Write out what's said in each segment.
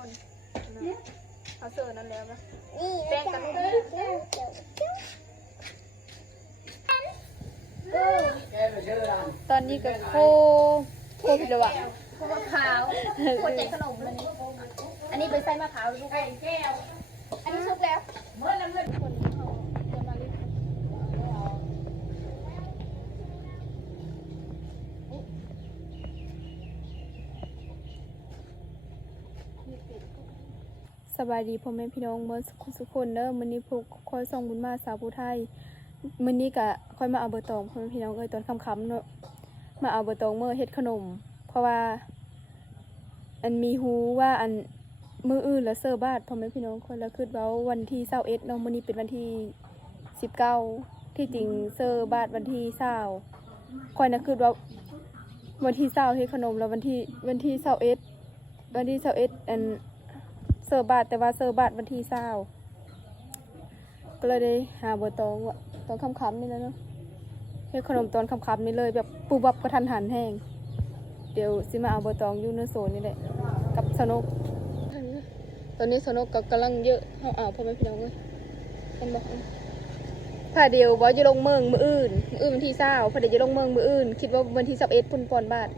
คนเขาเสิร์ฟนั่นแล้วนะแป้งกันตอนนี้ก็โคผิดเลยวะโคมะพร้าวโคใจขนมเลยนี่อันนี้ไปใส่มะพร้าวลูกแก้วอันนี้ชุบแล้วเมื่อเงินคนเขาจะมาเรียกสบายดีพ่อแม่พี่น้องเมื่อสุกคนเด้อมื้อนี้พวกคอยส่งบุญมาสาวผู้ไทยมื้อนี้ก็ค่อยมาเอาเบอร์ตองพ่อแม่พี่น้องตอนค่ำๆเนาะมาเอาเบอร์ตองเมื่อเฮ็ดขนมเพราะว่าอันมีฮู้ว่าอันมื้ออื่นแล้วเสิร์ฟบาทพ่อแม่พี่น้องคนละคิดว่าวันที่21เนาะมื้อนี้เป็นวันที่19ที่จริงเสิร์ฟบาทวันที่20ค่อยน่ะคิดว่าวันที่20เฮ็ดขนมแล้ววันที่21อันเสิร์ฟบาทแต่ว่าเสิร์ฟบาทวันที่20ก็เลยได้หาเบอร์ตองตอนค่ำๆนี่นะเนาะเฮ็ดขนมตอนค่ำๆนี่เลยแบบปูบับกระทันหันแห้งเดี๋ยวสิมาเอาเบอร์ตองอยู่ในโซนนี่แหละกับสนุกตอนนี้สนุกก็กำลังเยอะเอาพ่อแม่พี่น้องเลยเป็นบอกถ้าเดียวว่าจะลงเมืองมื้ออื่นวันที่20พอเดี๋ยวจะลงเมืองมื้ออื่นคิดว่าวันที่21พุ่นปอนบาท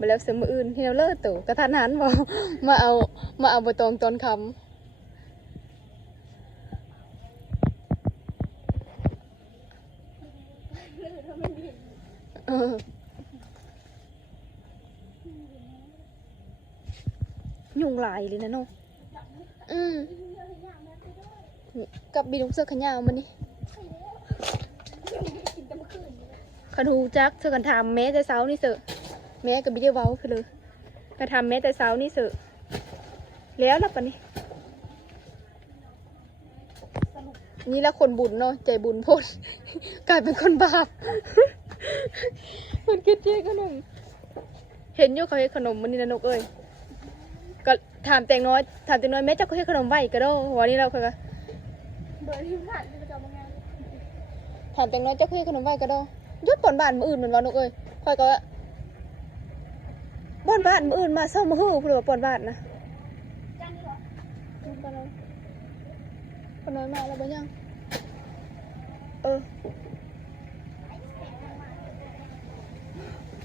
มาแล้วเสริมมืออื่นที่เราเลิกตู่กระทันหันบอกมาเอาใบตองตอนคำยุงลายเลยนะน้องกับบีนุกเสื้อขนยาวมันนี่ขนูจักเสื้อกันทำแม้แต่เช้านี่เสือแม่กับบิเดียเว้าคือเลยมาทำแม่แต่เช้านี่เสือแล้วล่ะปะนี่นี่ละคนบุญเนาะใจบุญพ้นกลายเป็นคนบาปคนคิดเจ๊ขนมเห็นอยู่เขาให้ขนมมันนี่นะนกเอ้ยก็ถามแตงน้อยแม่เจ้าก็ให้ขนมไหวก็ได้หัวนี้เราค่ะเบอร์ที่ผ่านจะจำยังไงถามแตงน้อยเจ้าก็ให้ขนมไหวก็ได้ยศปอนบ้านมืออื่นเหมือนวันนกเอ้ยคอยก็ปอนบ้านมืออื่นมาเศร้ามือหื้อเพื่อปอนบ้านนะปอนน้อยมาแล้วบ่ยัง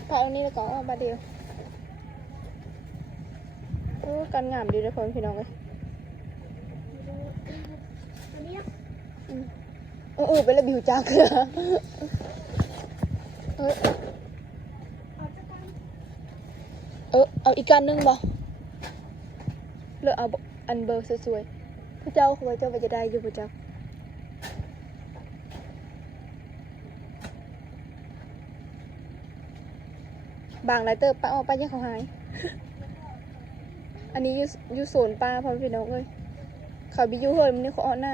ถ่ายตรงนี้แล้วก็บาเดียวการงามดีเลยพ่อพี่น้องเลยไปแล้วบิวจ้าเกลือเอาอีกการนึงบ่เลือกเอาอันเบอร์สวยๆพระเจ้าเขาไว้เจ้าไปจะได้อยู่พระเจ้าบางไรเตอร์ป้าออกไปยังเขาหายอันนี้อยู่โซนป้าพ่อพี่น้องเลยเขาบิยูเฮ้ยมันนี่เขาอ้อนหน้า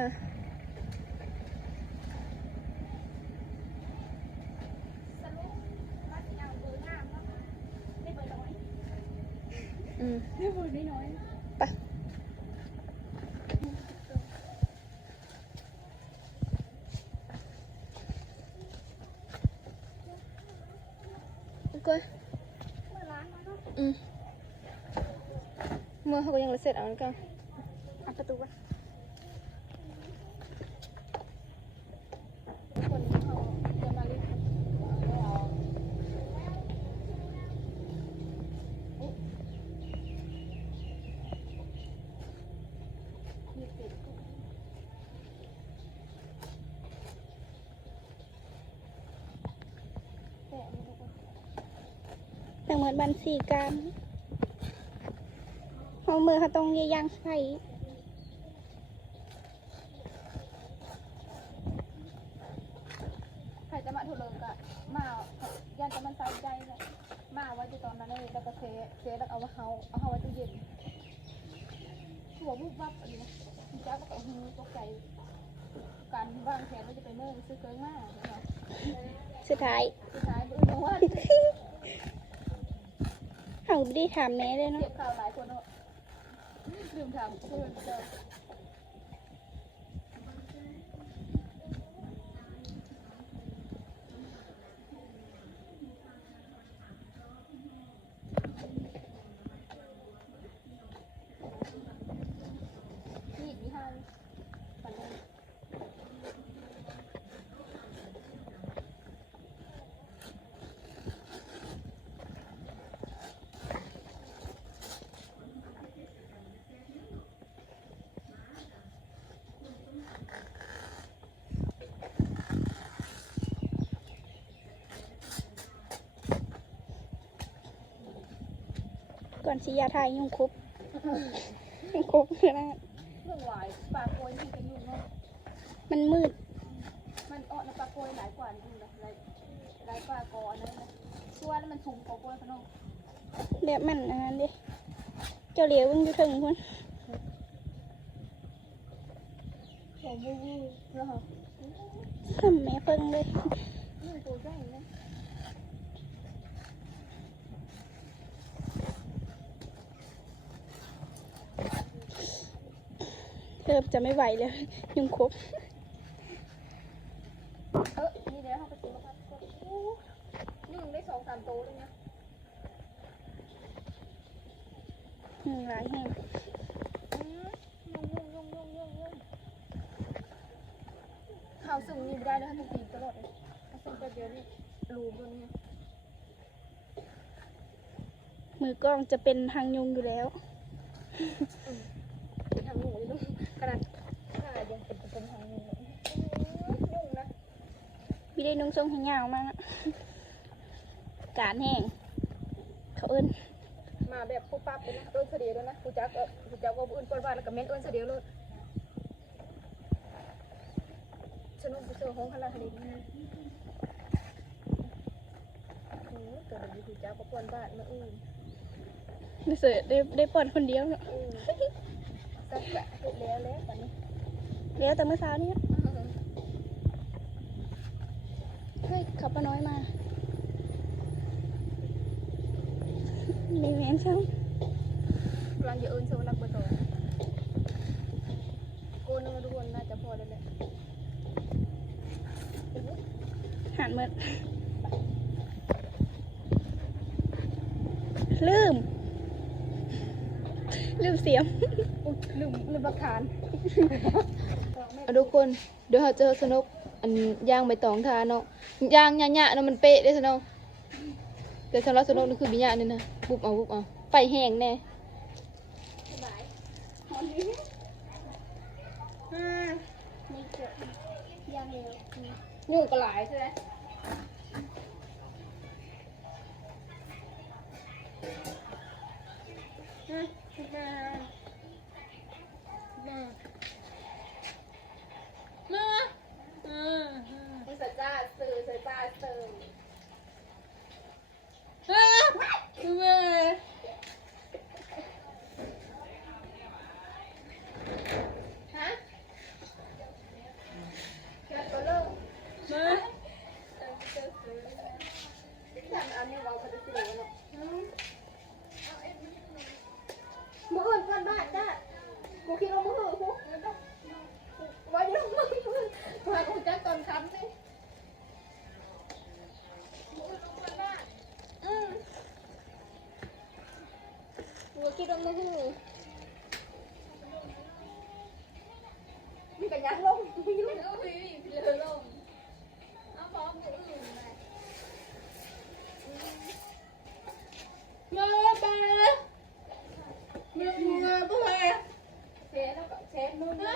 ไม่พูดน้อยไปโอเคเมื่อเขาก็ยังเสร็จเอาแล้วกันอัดประตูไปคนเขาจะมาเรียกแต่เหมือนบัญชีการเอามือเขาต้องย่างไฟใครจะมาถูกเลิกอะมาย่านจะมันใส่ใจเลยมาไว้ที่ตอนนั้นเลยแล้วก็เซแล้วเอาไว้ตู้เย็นหัวบุบบับอะไรนะจ้าก็ต้องตกใจการวางแผนว่าจะไปเมื่อซื้อเกินมากสุดท้ายบื้อว่าเขาไม่ได้ทำแม่เลยเนาะเก็บข่าวหลายคนเนาะลืมทำเพื่อนเดิม ก่อนสิยาทายยุ่งครบยุ่งครบคือนะ เรื่องหวายปลาโกยที่กันอยู่เนาะ มันมืด มันอ้อนะปลาโกยหลายกว่านี่ดูนะหลายกว่ากออันนั้นนะชัวร์แล้วมันสูงกว่าโกยพะน้อง แบบมันอันนั้นเด้เจ้าเหลียวเบิ่งอยู่ถึงพุ่น ของมูมูแล้วเหรอ ทำแม่เพิ่งเลย นี่ตัวใหญ่นะ เริ่มจะไม่ไหวแล้วยุ่งครบ นี่เดี๋ยวเขาไปซื้อมาพักก่อนนึ่งได้2-3โตเลยเนี่ย หลายแห้ง ยุ่งข่าวซึ่งมีไม่ได้แล้วทุกทีตลอดเลยข่าวซึ่งแต่เดียวนี่รูบนเนี่ย มือกล้องจะเป็นทางยุงอยู่แล้ว เป็นทางหนูเลยลูกขนาดยังเป็นทางหนูเลยยุ่งนะ วิได้นุ่งทรงให้ยาวมากอะการแห้งเขาเอิ้น มาแบบปุ๊บปั๊บเลยนะเอิ้นเสดียวด้วยนะกูจักว่าเอิ้นปนว่าแล้วก็เม้นเอิ้นเสดียวเลยฉันนุ่งกูเจอห้องขนาดนี้เกิดอะไรกูจักว่าปนบ้านมาอื่น ไม่เสือได้ปอนคนเดียวเนาะ สักกะเสร็จแล้วตอนนี้ แล้วแต่เมื่อเช้านี้เฮ้ยขับป้าน้อยมามีแมนช่าง กำลังจะเอิ้นเซลล์รักเบอร์โตโกนมาทุกคนน่าจะพอแล้วแหละ หันเมื่อลืมเสียม อุ๊ยลืมหลักฐานทุกคนเดี๋ยวเราเจอสนุกอันย่างใบตองทาเนาะย่างหยะๆเนาะมันเป๊ะได้สนุกแต่สำหรับสนุกนี่คือบิญญานี่นะบุบเอาไฟแห้งแน่ยุ่งก็หลายใช่ไหมใส่จ้าสื่อฮะแค่ตัวเลิกอันนี้เราจะไปซื้อเนาะมืออื่นก่อนบ้านจ้ากูคิดว่ามือหือกูว่าเดี๋ยวมือมากูจะตอนคำสิมืออื่นก่อนบ้านกูคิดว่ามือหือมีกันยักษ์ลงมีลงเลยลงเอาพร้อมมืออื่นไปมาไปมาไปเช็ดแล้วก็เช็ดมือนะ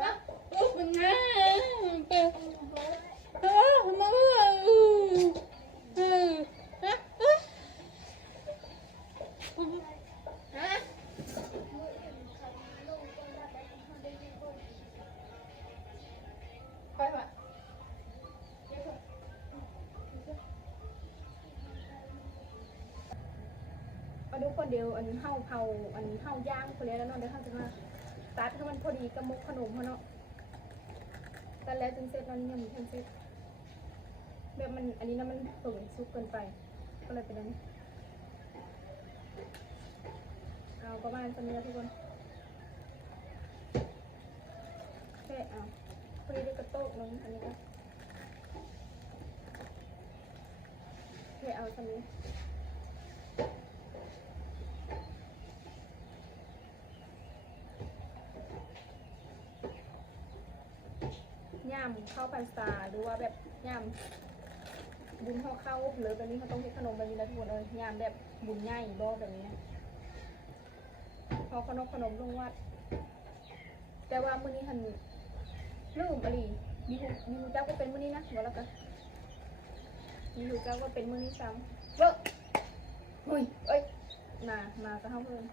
นะอุ๊บมันไงไปมาฮะไปว่ะมาดูคนเดียวอันเฮาเผาอันเฮาย่างคนแล้วเนาะเดี๋ยวเขาจะมาตัดให้มันพอดีกับมุกขนมเขาเนาะตัดแล้วจนเสร็จตอนนี้ยังไม่ทันเสร็จแบบมันอันนี้นะมันเปิดซุกเกินไปก็เลยเป็นอันนี้เอาประมาณนี้นะทุกคนแค่เอาพอดีด้วยกระโต๊ะลงอันนี้ก็แค่เอาตรงนี้ย่ามข้าวพรรษาหรือว่าแบบย่ามบุญเข้าหรือแบบนี้เขาต้องเฮ็ดขนมแบบนี้นะทุกคนย่ามแบบบุญใหญ่บ่แบบนี้พอขนมลงวัดแต่ว่ามื้อนี้หันลืมอะไรมีหูเจ้าก็เป็นมื้อนี้นะบอกแล้วกันมีหูเจ้าก็เป็นมื้อนี้ซ้ำ เบิ้งอุ้ยเอ้ยมาก็เข้าเพิ่น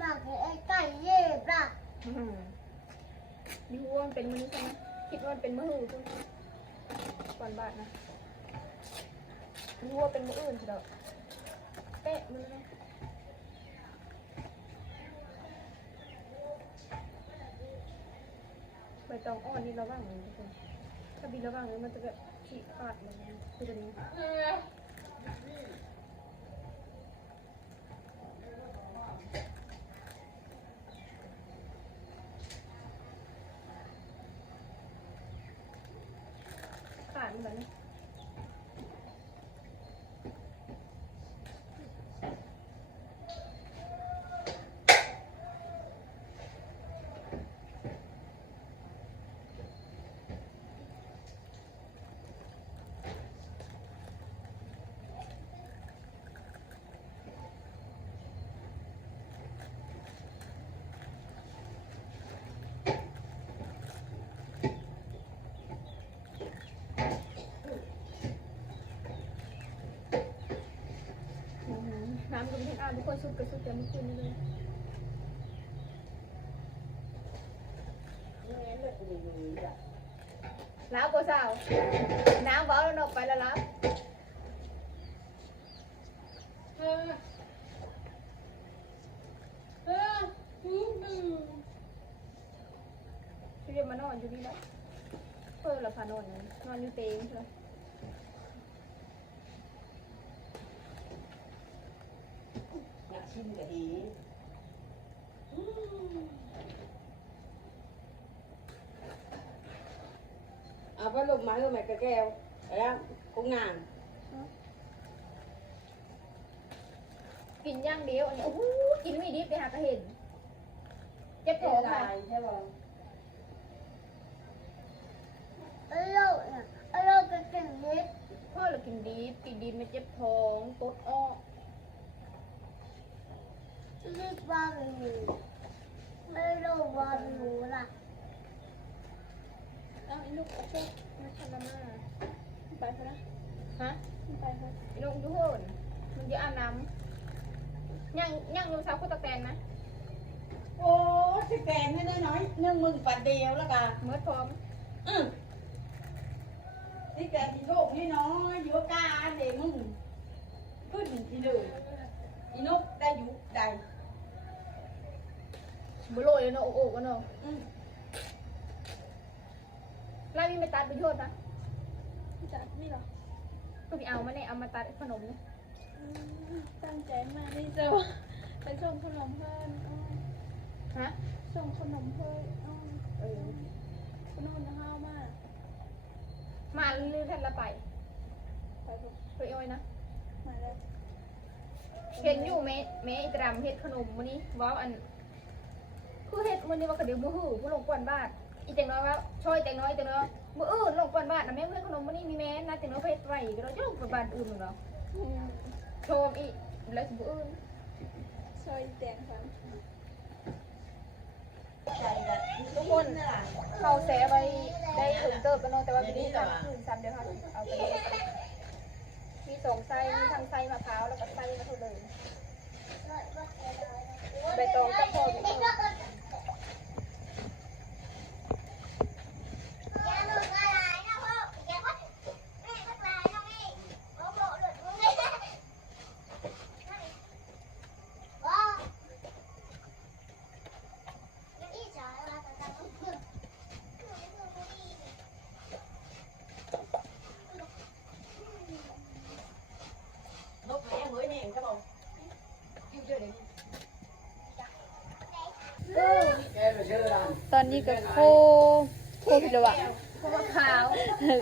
มาไอ้ไก่เย็บล่ะ ดิว่ามันเป็นมื้อนี้ใช่ไหมคิดว่ามันเป็นมื้ออื่นก่อนบาทนะดิว่าเป็นมื้ออื่นสิดอกเป๊ะมื้อนี้ใบตองอ่อนนี่ระวังเลยทุกคนถ้าบินระวังเลยมันจะแบบฉีกขาดอะไรเงี้ยคือตัวนี้ขาดมันแบบนี้น้ำก็ไม่ถึงอ่านทุกคนสุดก็สุดแต่เมื่อคืนนี้เลยแล้วก็สาวน้ำเบาแล้วนกไปแล้วแล้วพี่เรียมานอนอยู่นี่แล้วเราพานอนอยู่เตียงเลย อยากชิมกะดี เอาไปลงมาเพื่อแม่กระแก้วแล้วกุ้งงาน กินย่างเดียวอันนี้โอ้โหกินไม่ดิบไปหากระเห็นเจ็บ เท่ ท้อง ไร ค่ะ ใช่ป่ะ ไอ้เราเนี่ยไอ้เราจะกินเล็ก พ่อเรากินดิบไม่เจ็บท้องปวดอ้อ รีบวางอยู่ไม่รู้วางอยู่ล่ะ เอาไอ้ลูกเอาพวกมาทำมาม่าไปเถอะนะฮะไปเถอะไอ้ลูกดูโหนมันจะอาบน้ำย่างลงเช้าคู่ตะแกนนะ โอ้สิแกนให้น้อยๆเนื่องมึงปัดเดียวแล้วกัน เมื่อพร้อม นี่แกที่โลกนี่น้อยอยู่กาเดี๋ยวมึงขึ้นที่หนึ่งอีนกได้อยู่ได้ บุโรยเลยเนาะโอ้กันเนาะไล่มีไปตัดประโยชน์นะตัดนี่หรอก็ไปเอามาเนี่ยเอามาตัดขนมเนี่ย ตั้งใจมานี่เจ้าไปส่งขนมเพิ่น ฮะ ส่งขนมเพิ่น เออ นู่นนะห้าวมาก มาลืมแผ่นละไปไปเอาไว้นะ มาแล้ว เห็นอยู่เมตรำเห็ดขนมวันนี้ว้าวอันคือเห็ดวันนี้ว่ากระเดี๋ยวมือหือผู้ลงกวนบ้านอีแต่น้อยว่าช่อยแต่น้อยมืออื่นลงกวนบ้านนะแม่เพื่อนขนมวันนี้มีแม่นะแต่น้อยเพ็ดไว้ก็เราจะลงกวนบ้านอื่นเหรอโชมอีแล้วมืออื่น ซอยแตงฟัน ใจละ ทุกคนเขาแซะไว้ได้ถึงเติบแล้วเนาะแต่ว่าวันนี้ทำคืนซ้ำเดียวค่ะเอาไปเลยมีสองไส้มีทั้งไส้มะพร้าวแล้วก็ไส้มะทุเรศใบตองกับพอมี อย่าหลุดอะไรนะพ่ออย่าพัดแม่ทักลายนะแม่โอ้โหหลุดมึงเลยว้าวอีจ๋าเราจะทำมึง นกแม่เหมือนเนี่ยใช่ป่ะยิ้มเชื่อดิแกไปเชื่อละ ตอนนี้ก็โคผิดแล้วอะโคมะพร้าว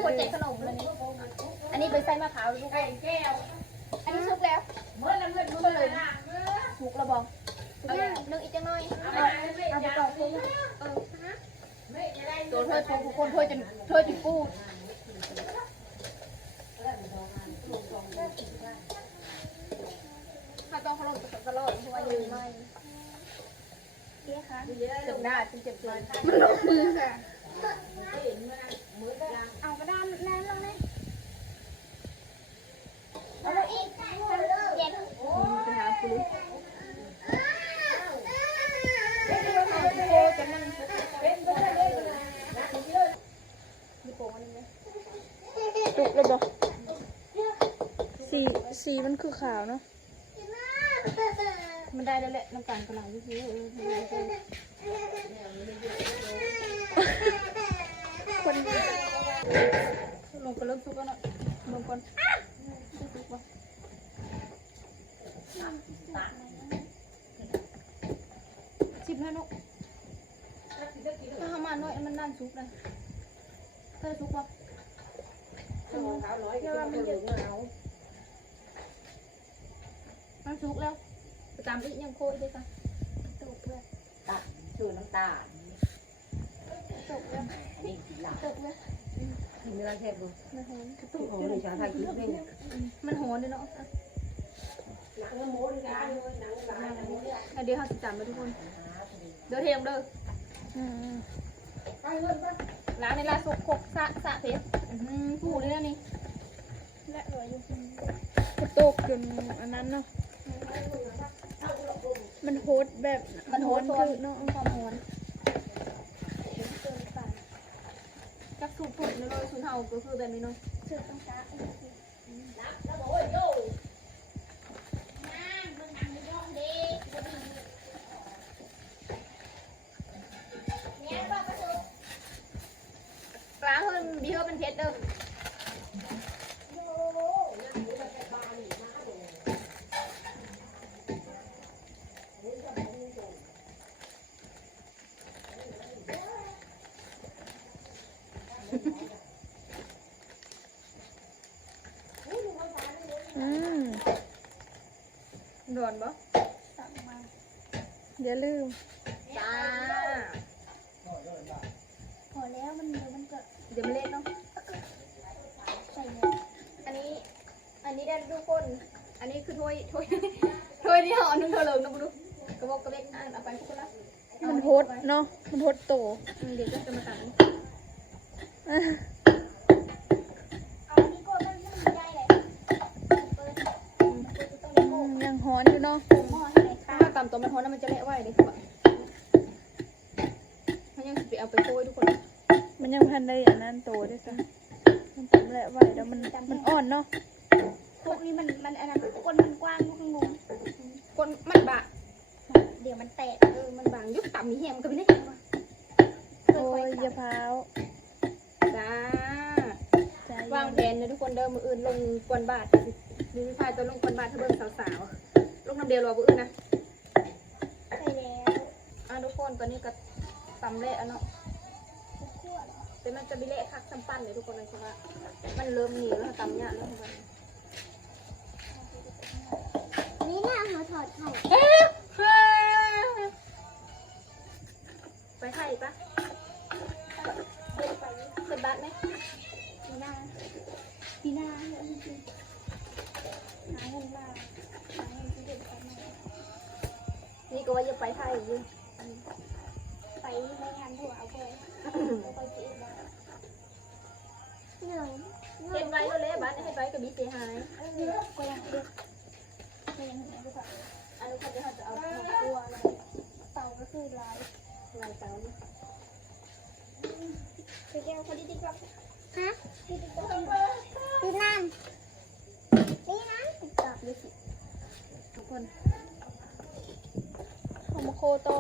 โคใจขนมเลยนี่อันนี้เป็นไส้มะพร้าวลูก ไก่แก้ว อันนี้สุกแล้ว เมื่อนั้นเมื่อเมื่อเลยนะ สุกแล้วบอกสุกแล้วนึ่งอีกจังหน่อยเอาไปต่อคุณตัวเธอทุกคนเธอจะพูดถ้าต้องขนมตลอดเพราะว่าอยู่ไม่เจ๊คะเจ็บหน้าเจ็บตัวมันลงมือค่ะเอากระดานแน่นลงเลย เ คือขาวเนาะ มันได้แล้วแหละน้ำตาลกระหล่ำที่ซื้อคนลงก็เริ่มสุกแล้วเนาะลงก่อนสุกป่ะชิบให้ลูกถ้าทำมาหน่อยมันนั่นสุกเลยเธอสุกป่ะเดี๋ยวมันจะมันสุกแล้วไปตามอีกยังโคยด้วยกันตกเลย ตัดชื่อน้ำตาล ตกแล้ว นี่กินหลับ ตกแล้ว กินเนื้อแซ่บบุ มันหอน โอ้ยชาไทยกินเป็น มันหอนเลยเนาะ หนังหมูเลยนะหนังหลายหนังหมูเนี่ย เดี๋ยวเขาจะจำมาทุกคน เดี๋ยวเทมเด้อ อืม ไปเงินปะ ร้านในร้านสุกขกสะเพชรผู้เลยนะนี่และรวยอยู่ กระโตกจนอันนั้นเนาะมันโฮดแบบ มันโหด คื คือ เนาะ ความหอนจักสูบผลเลยสูนเฮาก็คือแบบนี้เนาะเชื่อต้องจ้า แล้วบอกว่าโย่ ร้านเพิ่นดีเพิ่นเป็นเพชรเด้ออืม โดนบ่ อย่าลืม จ้า พอแล้วมันเดี๋ยวมันก็ เดี๋ยวมันเล่นเนาะ ใส่เลย อันนี้ได้ทุกคนอันนี้คือถ้วยถ้วยนี่ห่อนึงเท่าเลิงนะบุดูกระบอกกระเบกอ่านเอาไปทุกคนละ มันโฮดเนาะมันโฮดโต เดี๋ยวจะมาตัด อ่ะ เอาอันนี้ก็มันไม่ได้เลยเปิดต้องได้ อืมยังฮ้อนอยู่เนาะ หม้อให้ไหน ถ้า ค่ะ ต่ำตัวมันฮ้อนแล้วมันจะเละไว้เลยคือว่ามันยังไปเอาไปโรยทุกคน มันยังพันได้อันนั้นโตด้วยซ้ำมันทำแหละไว้แล้วมันอ่อนเนาะ พวกนี้มันอันนั้นก้นมันกว้างพวกข้างบน คนมันบะ เดี๋ยวมันแตก มันบางยุบต่ำมีแหมกันไปเลย โอ้ยอย่าพร้าว จ้า ใจ วางแผ เย็น นเลยทุกคนเดิมมืออื่นลงกวนบาทดูพายตัวลงกวนบาทถ้าเบิ่งสาวๆลงน้ำเดียวรอมืออื่นนะ ใส่แล้ว ทุกคนตอนนี้ก็ตำเละเนาะ คั่วเหรอ แต่มันจะมีเละคักซ้ำปั้นเลยทุกคนเลยเพราะว่ามันเริ่มเหนียวแล้วตำยากแล้วทุกคน นี่น่าเอาถอดไข่ ไปไข่ปะ เดินไป เสร็จบัตรไหม ปีหน้าเนี่ยจริงๆหาเงินมาหาเงินที่เดินไปมา นี่ก็ว่าจะไปไทยอยู่ ไปไม่งานถั่วเอาไปเอาไปกินมาเหนื่อย เห็นไว้ก็เละบัตรให้ไปกับบีเสียหาย ก็ยังเด็กก็ยังเหนื่อยด้วย อันนี้เขาจะเอาตัวอะไร เต่าก็คือลาย ลายเต๋านี่ ไปแก้วคนที่ติ๊กต็อกฮะที่ติ๊กต็อกตีน้ำติ๊กต็อกดูสิ ทุกคน เอามาโคต่อ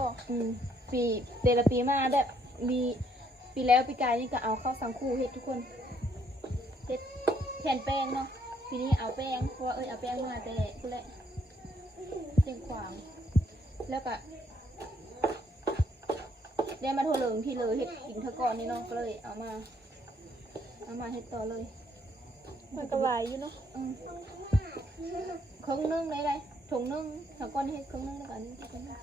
ปีแต่ละปีมาแบบมีปีแล้วปีกายนี่ก็เอาเข้าสังคูเฮ็ดทุกคนเฮ็ดแผ่นแป้งเนาะปีนี้เอาแป้งเพราะว่าเอาแป้งมาแต่พูดแหละเสียงขวางแล้วก็ได้มาโทรเลิงที่เลยเฮ็ดกินเธอก่อนนี่เนาะก็เลยเอามาเฮ็ดต่อเลย มันก็ไหวอยู่เนาะ ครึ่งนึงเลยถุงนึงเธอก่อนเฮ็ดครึ่งนึงแล้วก็อันนี้ครึ่งนึง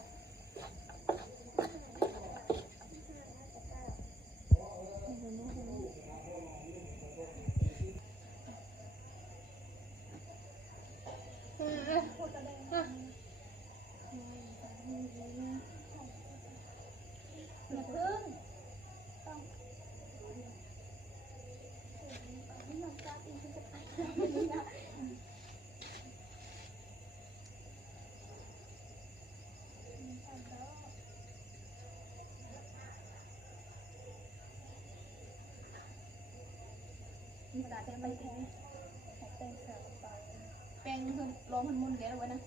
แป้ง งลองมันมุนเดี๋ยวเอาไว้นะ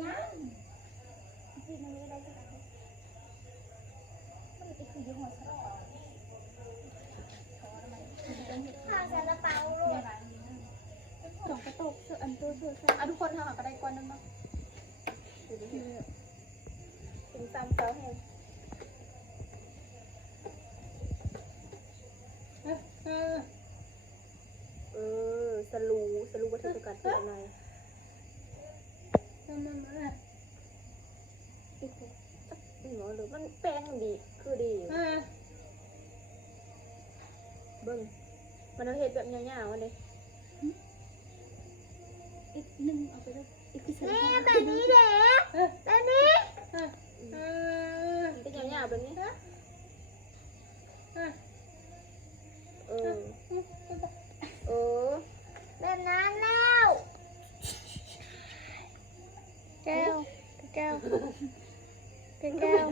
ยังพี่มันไม่ได้ขนาดนี้มันอีกคือยี่ห้อสลับข้าวซาลาเปาโลดสองกระตุกเสื้ออันตัวเสื้อใส่ ทุกคนทำก็ได้ก้อนนึงเนาะถึงตามเสาแห้งสลูวัตถุประกันเป็นอะไรหรือมันแป้งดีคือดีเบิ้งมันเอาเห็ดแบบยาวๆเลย อีกหนึ่งเอาไปเลยอีกคือใส่ แบบนี้เด็กแบบนี้เป็นยาวๆแบบนี้แบบนั้นแล้ว แก้วแก้วแก้วแก้ว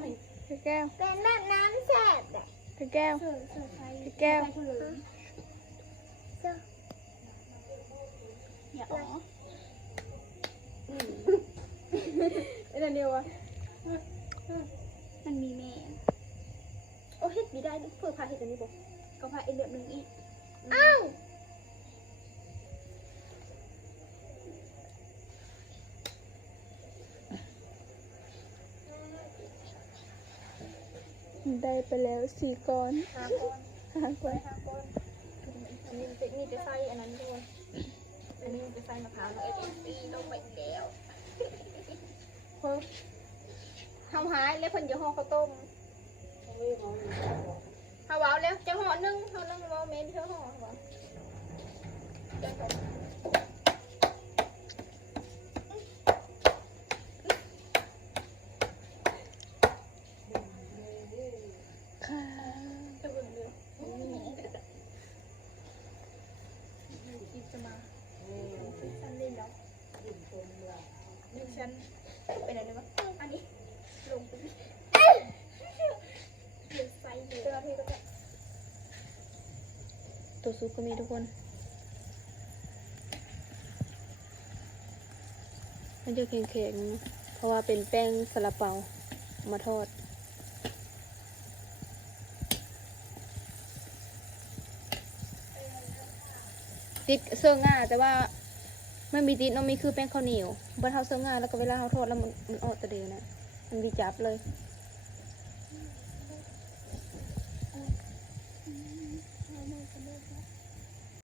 แก้ว เป็นแบบน้ำแซ่บแบบ แก้ว เสื้อใส่ แก้ว ใส่เหลืองเสื้ออย่าอ๋อ ไอ้นั่นเดียวอะ มันมีแม่ โอ้เห็ดมีได้เพื่อพาเห็ดอันนี้บอก ก็พาอีกแบบหนึ่งอีก อ้าว ได้ไปแล้ว4 ก้อน 5 ก้อน 5 ก้อน อันนี้จะใส่อันนั้นด้วยอันนี้จะใส่มะพร้าวแล้วลงไปแล้วเพิ่มทำหายแล้วเพิ่นจะห่อข้าวต้มข้าวหวานแล้วจะห่อนึ่งว่าเมนเธอห่อหวาน ค่ะ จะเบิ่งเรื่องกินจะมาฉันเล่นแล้วฉันไปไหนเลยวะอันนี้ลงไปเดือดไฟเดือดที่ก็จะ ตัวซุปก็มีทุกคนมันจะแข็งๆนะเพราะว่าเป็นแป้งซาลาเปาเอามาทอดติดเสื้อง่าแต่ว่าไม่มีติดเน้องมีคือแป้งข้าวเหนียวบนเท้าเสื้อง่าแล้วก็เวลาเขาทอดแล้วมันออกตะเดียวนะมันดีจับเลย